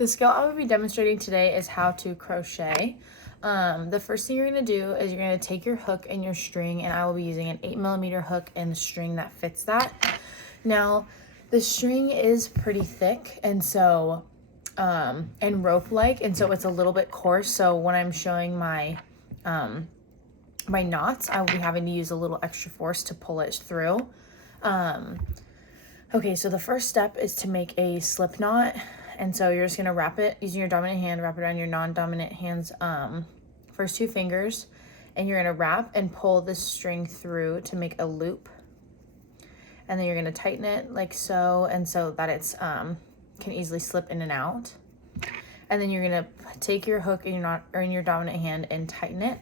The skill I will be demonstrating today is how to crochet. The first thing you're going to do is you're going to take your hook and your string, and I will be using an 8mm hook and string that fits that. Now, the string is pretty thick and so and rope-like, and so it's a little bit coarse. So when I'm showing my my knots, I will be having to use a little extra force to pull it through. Okay, so the first step is to make a slip knot. And so you're just gonna wrap it using your dominant hand, wrap it around your non-dominant hand's first two fingers, and you're gonna wrap and pull this string through to make a loop. And then you're gonna tighten it like so, and so that it's can easily slip in and out. And then you're gonna take your hook in your dominant hand and tighten it.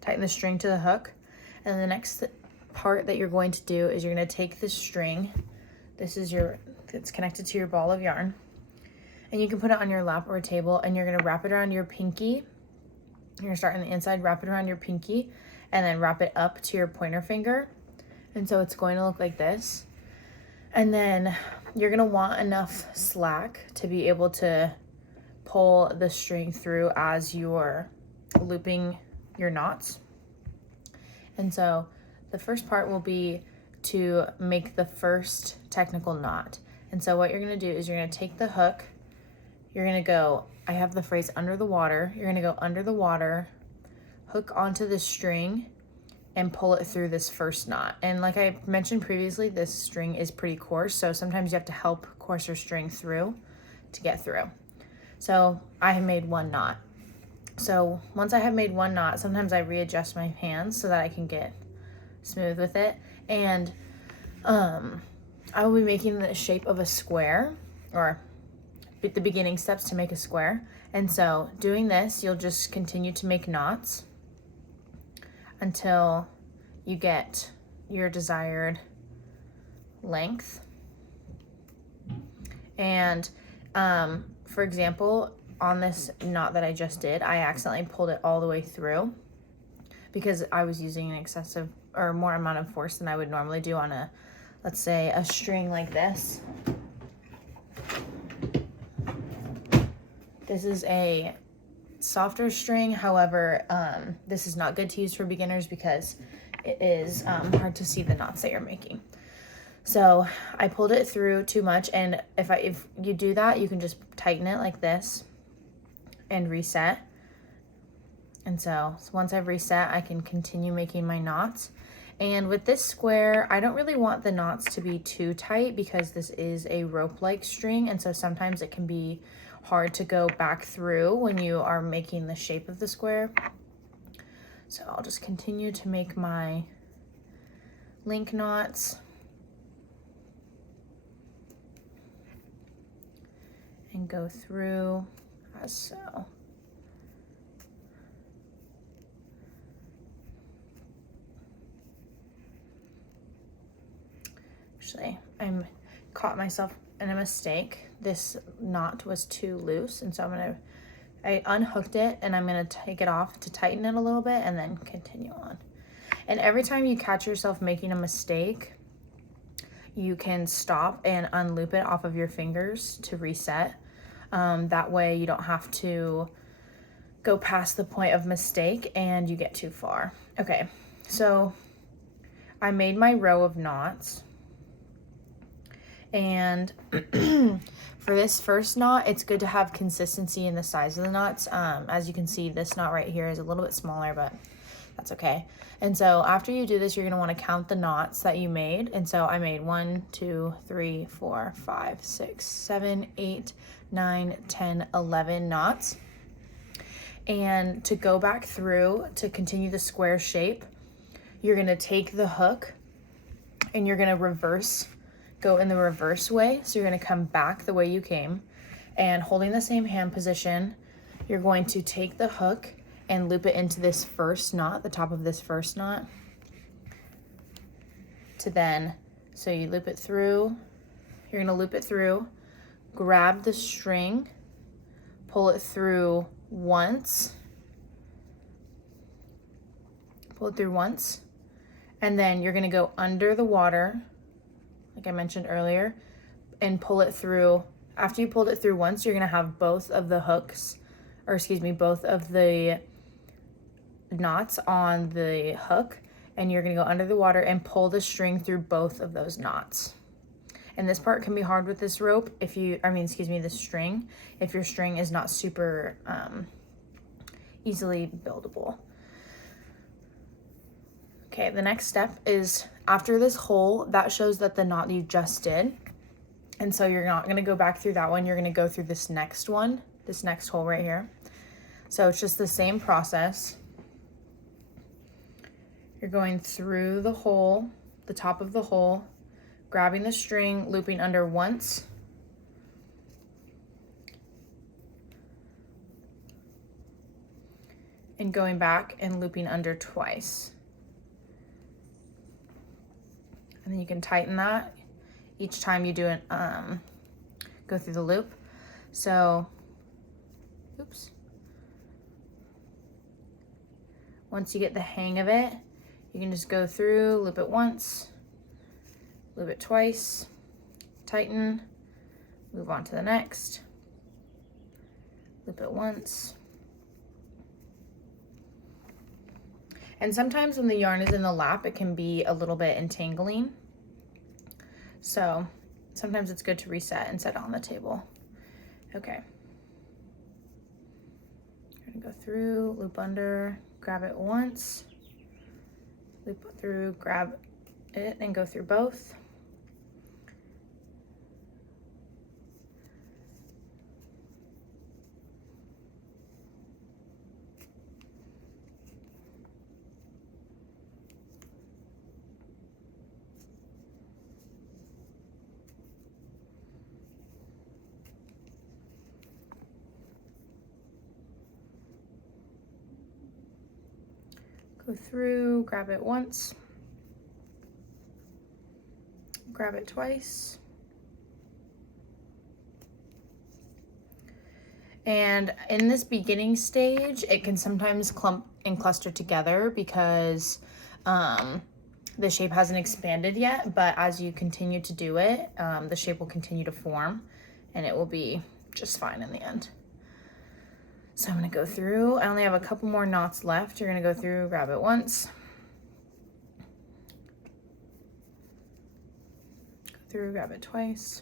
Tighten the string to the hook. And the next part that you're going to do is you're going to take this string. This is it's connected to your ball of yarn, and you can put it on your lap or a table, and you're going to wrap it around your pinky. You're going to start on the inside, wrap it around your pinky, and then wrap it up to your pointer finger. And so it's going to look like this. And then you're going to want enough slack to be able to pull the string through as you're looping your knots. And so the first part will be to make the first technical knot. And so what you're gonna do is you're gonna take the hook, you're gonna go, I have the phrase under the water, you're gonna go under the water, hook onto the string, and pull it through this first knot. And like I mentioned previously, this string is pretty coarse, so sometimes you have to help coarser string through to get through. So I have made one knot. So once I have made one knot, sometimes I readjust my hands so that I can get smooth with it. And I will be making the shape of a square, or the beginning steps to make a square. And so doing this, you'll just continue to make knots until you get your desired length. And for example, on this knot that I just did, I accidentally pulled it all the way through because I was using an excessive or more amount of force than I would normally do on a, let's say, a string like this. This is a softer string. However, this is not good to use for beginners because it is hard to see the knots that you're making. So I pulled it through too much, and if you do that, you can just tighten it like this and reset. And so once I've reset, I can continue making my knots. And with this square, I don't really want the knots to be too tight because this is a rope-like string, and so sometimes it can be hard to go back through when you are making the shape of the square. So I'll just continue to make my link knots. And go through as so. Actually, I caught myself in a mistake. This knot was too loose, and so I unhooked it, and I'm gonna take it off to tighten it a little bit and then continue on. And every time you catch yourself making a mistake, you can stop and unloop it off of your fingers to reset. That way you don't have to go past the point of mistake and you get too far. Okay, so I made my row of knots. And for this first knot, it's good to have consistency in the size of the knots. As you can see, this knot right here is a little bit smaller, but that's okay. And so after you do this, you're going to want to count the knots that you made. And so I made 1, 2, 3, 4, 5, 6, 7, 8, 9, 10, 11 knots. And to go back through to continue the square shape, you're going to take the hook and you're going to go in the reverse way. So you're going to come back the way you came, and holding the same hand position, you're going to take the hook and loop it into this first knot, the top of this first knot. So you loop it through, you're gonna loop it through, grab the string, pull it through once, and then you're gonna go under the water, like I mentioned earlier, and pull it through after you pulled it through once, you're gonna have both of the hooks, or excuse me, both of the knots on the hook, and you're gonna go under the water and pull the string through both of those knots. And this part can be hard with this rope if you, this string, if your string is not super easily buildable. Okay, the next step is after this hole, that shows that the knot you just did. And so you're not gonna go back through that one, you're gonna go through this next one, this next hole right here. So it's just the same process. You're going through the hole, the top of the hole, grabbing the string, looping under once, and going back and looping under twice. And then you can tighten that each time you do it, go through the loop. So, oops. Once you get the hang of it, you can just go through, loop it once, loop it twice, tighten, move on to the next, loop it once. And sometimes when the yarn is in the lap, it can be a little bit entangling. So sometimes it's good to reset and set it on the table. Okay. You're gonna go through, loop under, grab it once, loop through, grab it, and go through both. Go through, grab it once, grab it twice. And in this beginning stage, it can sometimes clump and cluster together because the shape hasn't expanded yet, but as you continue to do it, the shape will continue to form and it will be just fine in the end. So I'm gonna go through, I only have a couple more knots left. You're gonna go through, grab it once, go through, grab it twice.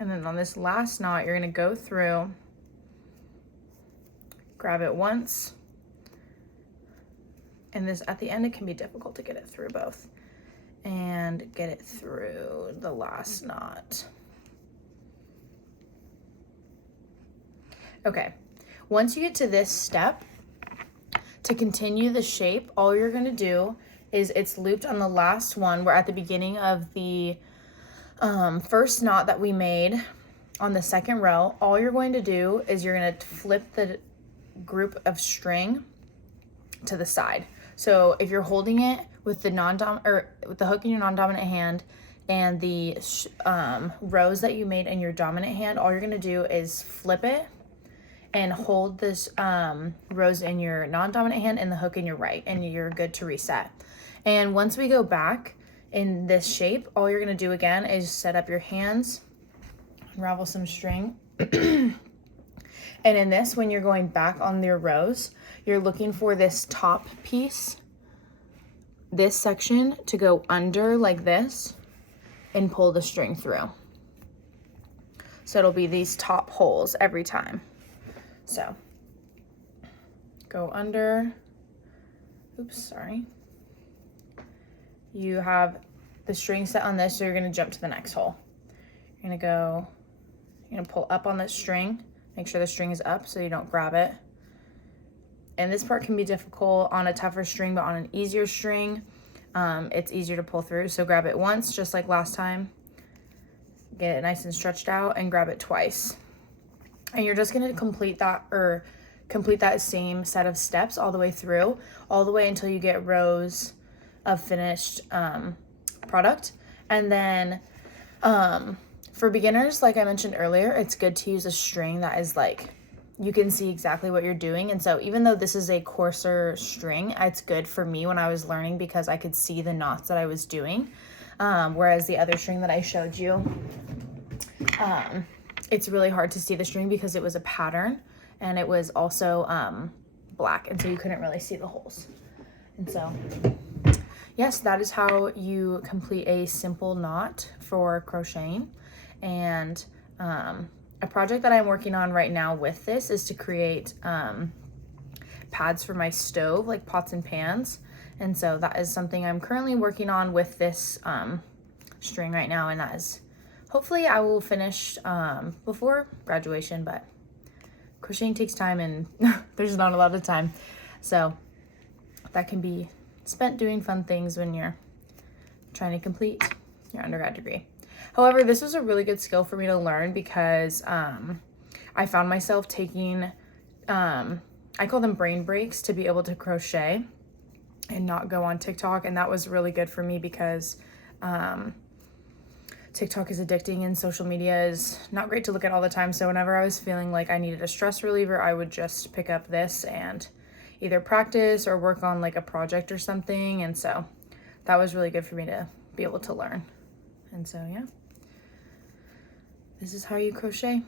And then on this last knot, you're gonna go through, grab it once. And this, at the end, it can be difficult to get it through both. And get it through the last knot. Okay, once you get to this step, to continue the shape, all you're gonna do is it's looped on the last one. We're at the beginning of the first knot that we made on the second row. All you're going to do is you're gonna flip the group of string to the side. So if you're holding it with the with the hook in your non-dominant hand and the rows that you made in your dominant hand, all you're gonna do is flip it and hold this rose in your non-dominant hand and the hook in your right, and you're good to reset. And once we go back in this shape, all you're gonna do again is set up your hands, unravel some string. And in this, when you're going back on your rows, you're looking for this top piece, this section, to go under like this and pull the string through. So it'll be these top holes every time. So go under, oops, sorry. You have the string set on this, so you're gonna jump to the next hole. You're gonna pull up on this string, make sure the string is up so you don't grab it. And this part can be difficult on a tougher string, but on an easier string, it's easier to pull through. So grab it once, just like last time. Get it nice and stretched out and grab it twice. And you're just gonna complete that same set of steps all the way through, all the way until you get rows of finished product. And then for beginners, like I mentioned earlier, it's good to use a string that is like, you can see exactly what you're doing. And so even though this is a coarser string, it's good for me when I was learning because I could see the knots that I was doing. Whereas the other string that I showed you, it's really hard to see the string because it was a pattern and it was also black, and so you couldn't really see the holes. And so yes, that is how you complete a simple knot for crocheting. And a project that I'm working on right now with this is to create pads for my stove, like pots and pans. And so that is something I'm currently working on with this string right now, and that is hopefully I will finish before graduation, but crocheting takes time and there's not a lot of time. So that can be spent doing fun things when you're trying to complete your undergrad degree. However, this was a really good skill for me to learn because I found myself taking, I call them brain breaks, to be able to crochet and not go on TikTok. And that was really good for me because TikTok is addicting and social media is not great to look at all the time. So whenever I was feeling like I needed a stress reliever, I would just pick up this and either practice or work on like a project or something. And so that was really good for me to be able to learn. And so, yeah, this is how you crochet.